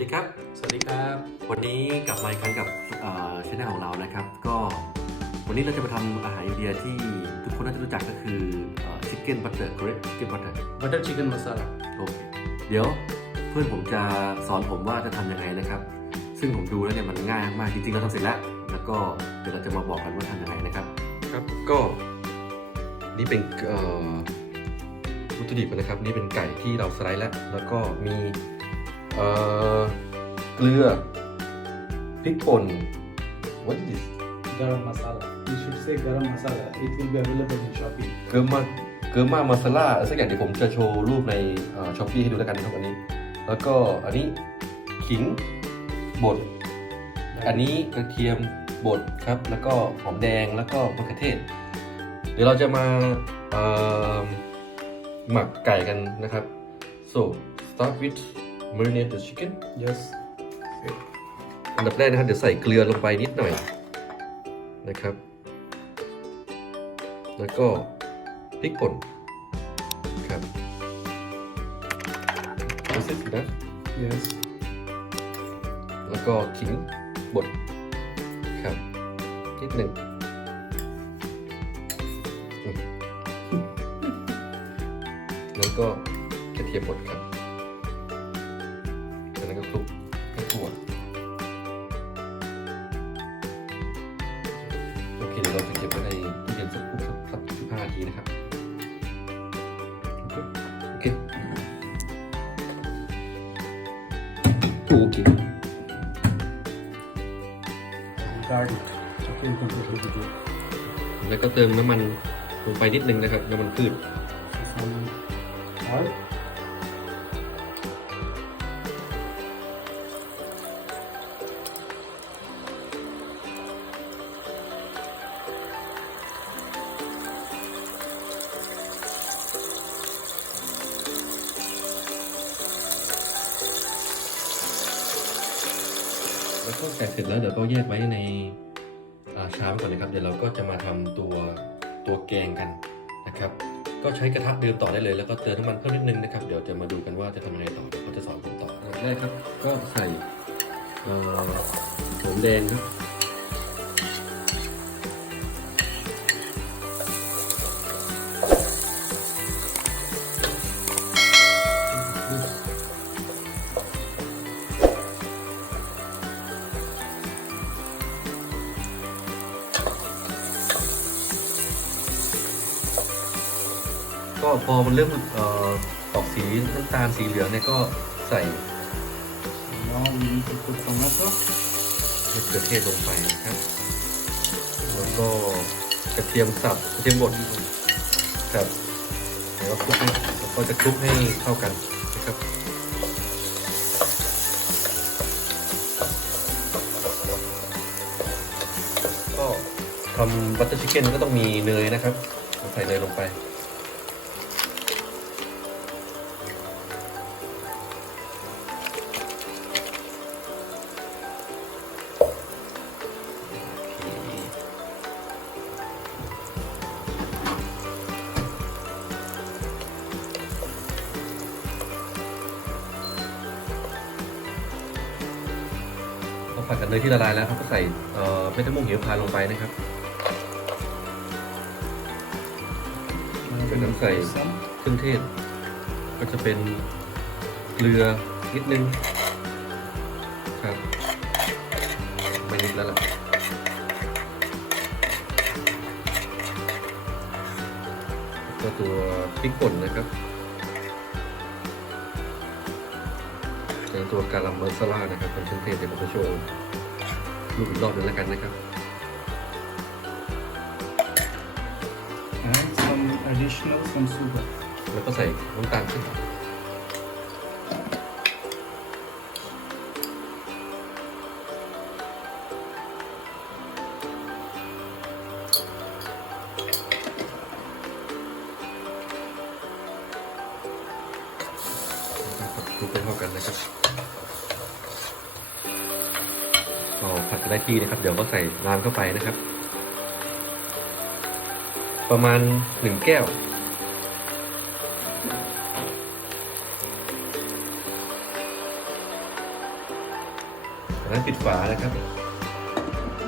ดีครับ สวัสดีครับ วันนี้กลับมาอีกครั้งกับช่องของเรานะครับ ก็วันนี้เราจะมาทำอาหารอินเดียที่ทุกคนน่าจะรู้จักก็คือชิคเก้นบัตเตอร์กริชิคเก้นบัตเตอร์ Butter Chicken Masala โอเคเดี๋ยวเพื่อนผมจะสอนผมว่าจะทำยังไงนะครับ ซึ่งผมดูแล้วเนี่ยมันง่ายมากจริงๆเราทำเสร็จแล้ว แล้วก็เดี๋ยวเราจะมาบอกกันว่าทำยังไงนะครับ ครับก็นี่เป็นเอ่อวัตถุดิบนะครับ นี่เป็นไก่ที่เราสไลด์แล้ว แล้วก็มี เอ่อเกลือพริกป่น what is this Garam Masala You should say Garam Masala It will be available in Shopee เกลือมาเกลือมามาซาล่าสักอย่างเดี๋ยวผมจะโชว์รูปในช้อปปี้ให้ดูแล้วกันนะครับอันนี้ แล้วก็อันนี้ขิงบด อันนี้กระเทียมบดครับ แล้วก็หอมแดงแล้วก็มะเขือเทศ เดี๋ยวเราจะมาเอ่อหมักไก่กันนะครับ so start with marinate the chicken Yes อันดับแรกนะครับเดี๋ยวใส่เกลือลงไปนิดหน่อยนะครับ แล้วก็พริกป่นครับ This is enough Yes แล้วก็ขิงบดครับ นิดหนึ่งอืมแล้วก็กระเทียมบดครับ เคเดี๋ยวเราจะเก็บไว้ในตู้เย็นสักสักสักสิบห้านาทีนะครับโอเคโอเคโอเค Garlic Chicken completely good แล้วก็เติมน้ำมันลงไปนิดนึงนะครับน้ำมันพืช แล้วก็ใส่เสร็จแล้วเดี๋ยวก็แยกไว้ในาชามก่อนนะครับ เดี๋ยวเราก็จะมาทำตัวตัวแกงกันนะครับ ก็ใช้กระทะเดิมต่อได้เลยแล้วก็เติมน้ำมันเพิ่มนิดนึงนะครับ เดี๋ยวจะมาดูกันว่าจะทำยังไงต่อเดี๋ยวเขาจะสอนผมต่ออันดับแรกครับ ก็ใส่หอมแดงครับ ก็พอมันเริ่มเอ่อออกสีน้ำตาลสีเหลืองเนี่ยก็ใส่ Now we need to put tomato มะเขือเทศลงไปนะครับ แล้วก็กระเทียมสับกระเทียมบดครับแล้วก็คลุกให้แล้วก็จะคลุกให้เข้ากันนะครับก็ทำบัตเตอร์ชิคเก้นก็ต้องมีเนยนะครับ ใส่เนยลงไป กับเนยที่ละลายแล้วครับก็ใส่เม็ดมะม่วงหิมพาลงไปนะครับ Now we Good, need to okay. put some เครื่องเทศ ก็จะเป็นเกลือนิดนึงครับไม่นิดแล้วล่ะก็ตัวพริกป่นนะครับแล้วตัวการัมมัสลานะครับเป็นเครื่องเทศเดี๋ยวผมจะโชว์ รูปอีกรอบหนึงแล้วกันนะครับ and some additional some sugar แล้วก็ใส่น้ำตาลขึ้นคลุกให้เข้ากันนะครับ ผัดกันได้ที่นะครับ เดี๋ยวก็ใส่น้ำเข้าไปนะครับ ประมาณหนึ่งแก้วคนั้นปิดฝานะครับ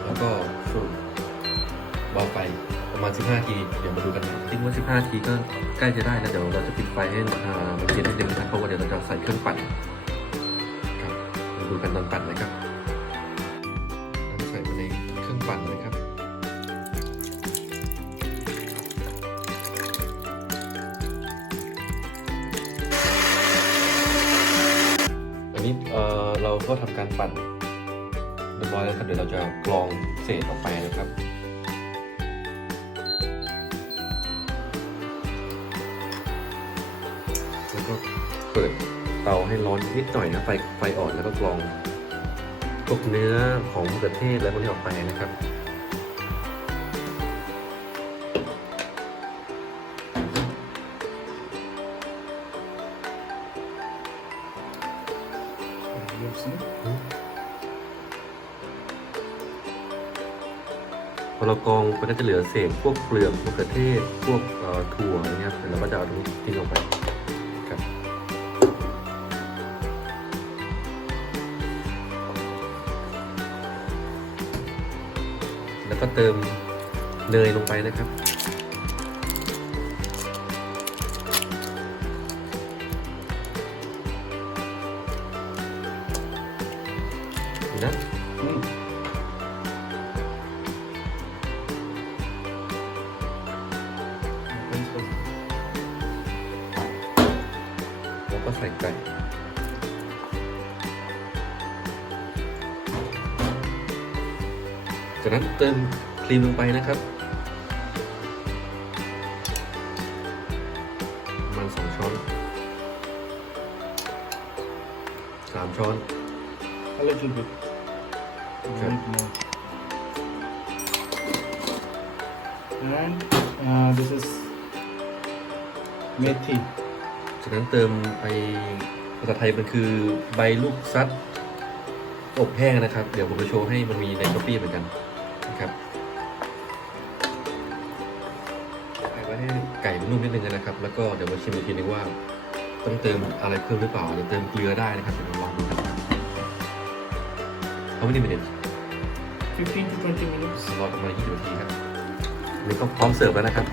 แล้วก็สูบเบาไฟประมาณ 15ที เดี๋ยวมาดูกันนะทิ้งไว้15ทีก็ใกล้จะได้แล้วเดี๋ยวเราจะปิดไฟให้อ่ามันเย็นนิดนึงนะเพราะว่าเดี๋ยวเราจะใส่เครื่องปั่นครับมาดูกันตอนปั่นนะครับ ปั่นนะครับ อันนี้เอ่อเราก็ทำการปั่นเรียบร้อยแล้วครับเดี๋ยวเราจะกรองเศษออกไปนะครับแล้วก็เปิดเตาให้ร้อนนิดหน่อยนะไฟไฟอ่อนแล้วก็กรอง วกเนื้อของมะเขือเทศอะไรพวกนี้ออกไปนะครับพอเรากรองมันก็จะเหลือเศษพวกเปลือกมะเขือเทศพวกถั่วอะไรเงี้ยครับเราก็จะเอาตรงนี้ทิ้งออกไป แล้วก็เติมเนยลงไปนะครับ นะ Mm. แล้วก็ใส่ไก่ จากนั้นเติมครีมลงไปนะครับประมาณสองช้อนสามช้อน A little bit. Okay. Need more. And uh, this is methi. จากนั้นเติมไปภาษาไทยมันคือใบลูกซัดอบแห้งนะครับ เดี๋ยวผมจะโชว์ให้มันมีในช้อปปี้เหมือนกัน นะครับใส่ไว้ให้ไก่มันนุ่มนิดนึงนะครับ แล้วก็เดี๋ยวมาชิมอีกทีนึงว่าต้องเติมอะไรเพิ่มหรือเปล่าหรือเติมเกลือได้นะครับเดี๋ยวเราลองดูกันเขาไม่ได้เป็น15 to 20 minutes. รอประมาณ20นาทีครับอันนี่ก็พร้อมเสิร์ฟแล้วนะครับ